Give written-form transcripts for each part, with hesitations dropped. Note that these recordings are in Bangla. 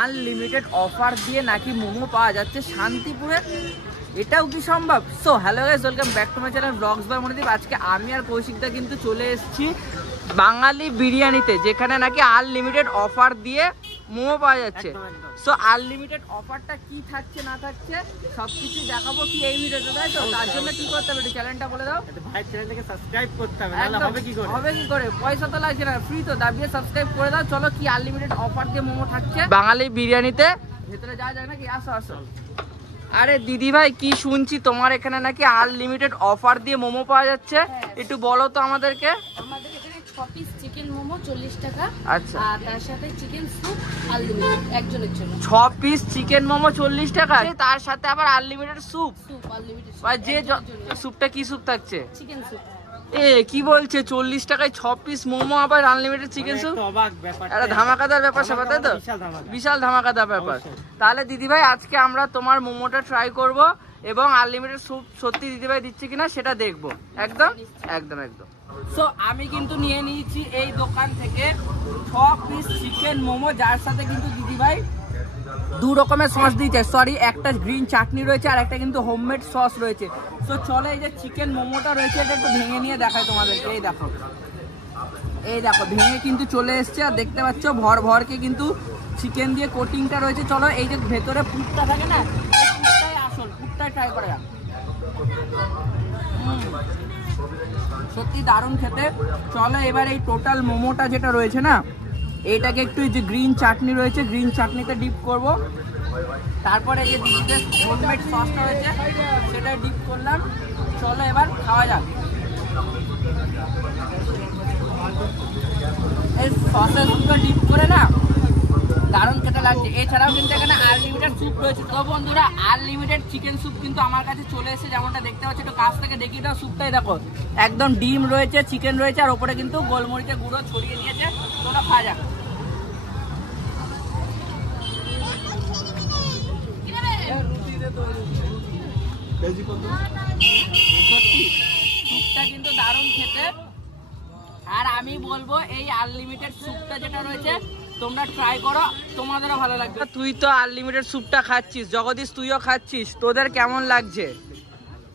আনলিমিটেড অফার দিয়ে নাকি মোমো পাওয়া যাচ্ছে শান্তিপুরে, এটাও কি সম্ভব? So hello guys, welcome back to my channel vlogs by Monideep. আজকে আমি আর কৌশিকদা কিন্তু চলে এসেছি বাঙালি বিরিয়ানিতে, যেখানে নাকি আনলিমিটেড অফার দিয়ে মোমো পাওয়া যাচ্ছে। সো আনলিমিটেড অফারটা কি থাকছে না থাকছে সবকিছু দেখাবো কি এই ভিডিওতে, তাই তো? তার জন্য কি করতে হবে, চ্যানেলটা বলে দাও। ভাই চ্যানেলটাকে সাবস্ক্রাইব করতে হবে, নাহলে হবে কি করে? হবে কি করে, পয়সা তো লাগছে না, ফ্রি তো, দাবিয়ে সাবস্ক্রাইব করে দাও। চলো কি আনলিমিটেড অফার দিয়ে মোমো থাকছে বাঙালি বিরিয়ানিতে, ভেতরে যাওয়া যায় নাকি? আসো আসো। আরে দিদি ভাই, কি শুনছি তোমার এখানে নাকি আনলিমিটেড অফার দিয়ে মোমো পাওয়া যাচ্ছে, একটু বলো তো আমাদেরকে। আমাদের এখানে 6 পিস চিকেন মোমো 40 টাকা। আচ্ছা, আর তার সাথে চিকেন স্যুপ আনলিমিটেড একজনের জন্য। 6 পিস চিকেন মোমো 40 টাকা, তার সাথে আবার আনলিমিটেড স্যুপ। Soup unlimited. আর যে স্যুপটা কি স্যুপ থাকছে? Chicken soup. এ কি বলছে, 40 টাকায় 6 পিস মোমো আবার আনলিমিটেড চিকেন স্যুপ? অবাক ব্যাপার, একটা ধামাকাদার ব্যাপার স্যাপার, তাই তো? বিশাল ধামাকাদার ব্যাপার। তাহলে দিদি ভাই আজকে আমরা তোমার মোমোটা ট্রাই করব এবং আনলিমিটেড স্যুপ সত্যি দিদি ভাই দিচ্ছে কিনা সেটা দেখবো। একদম একদম একদম। সো আমি কিন্তু নিয়ে নিয়েছি এই দোকান থেকে 6 পিস চিকেন মোমো, যার সাথে কিন্তু দিদি ভাই 2 রকমের সস দিয়েছে। সরি, একটা গ্রিন চাটনি রয়েছে আর একটা কিন্তু হোমমেড সস রয়েছে। সো চলো, এই যে চিকেন মোমোটা রয়েছে এটা একটু ভেঙে নিয়ে দেখায় তোমাদেরকে। এই দেখো, এই দেখো ভেঙে কিন্তু চলে এসছে, আর দেখতে পাচ্ছ ভর ভরকে কিন্তু চিকেন দিয়ে কোটিংটা রয়েছে। চলো, এই যে ভেতরে পুরটা থাকে না, পুরটাই আসল, পুরটাই ট্রাই করা যাক। সত্যি দারুণ খেতে। চলো এবার এই টোটাল মোমোটা যেটা রয়েছে না, এইটাকে একটু এই যে গ্রিন চাটনি রয়েছে, গ্রিন চাটনিতে ডিপ করব। তারপরে এই যে দিদিদের হোমমেড সসটা রয়েছে সেটা ডিপ করলাম। চলো এবার খাওয়া যাক। এই সসের দুটো ডিপ করে না দারুণ খেতে লাগছে। এছাড়াও কিন্তু এখানে আনলিমিটেড স্যুপ রয়েছে। তো বন্ধুরা, আনলিমিটেড চিকেন স্যুপ কিন্তু আমার কাছে চলে এসেছে, যেমনটা দেখতে পাচ্ছি। একটু কাছ থেকে দেখিয়ে দাও স্যুপটাই, দেখো একদম ডিম রয়েছে, চিকেন রয়েছে, আর ওপরে কিন্তু গোলমরিচের গুঁড়ো ছড়িয়ে দিয়েছে। তোরা খাওয়া যাক। সত্যি স্যুপটা কিন্তু দারুণ খেতে। আর আমি বলবো এই আনলিমিটেড স্যুপটা যেটা রয়েছে তোমরা ট্রাই করো, তোমাদেরও ভালো লাগবে। তুই তো আনলিমিটেড স্যুপটা খাচ্ছিস, জগদীশ তুইও খাচ্ছিস, তোদের কেমন লাগছে?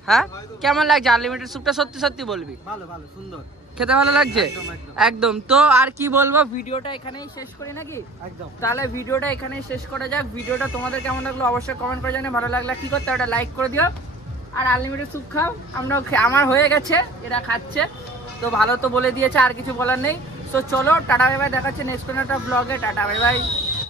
হ্যাঁ, কেমন লাগছে আনলিমিটেড স্যুপটা? সত্যি সত্যি বলবি। ভালো ভালো, সুন্দর খেতে ভালো লাগছে একদম। তো আর কি বলবো, ভিডিওটা এখানেই শেষ করি নাকি? একদম। তাহলে ভিডিওটা এখানেই শেষ করা যাক। ভিডিওটা তোমাদের কেমন লাগলো অবশ্যই কমেন্ট করে জানিয়ে। ভালো লাগলে কি করতে, একটা লাইক করে দিও। আর আনলিমিটেড স্যুপ খাও, আমরাও আমার হয়ে গেছে, এরা খাচ্ছে তো ভালো তো বলে দিয়েছে, আর কিছু বলার নেই। সো চলো, টাটা বাই বাই, দেখাচ্ছে নেক্সট কোনো একটা ব্লগে। Tata bye bye.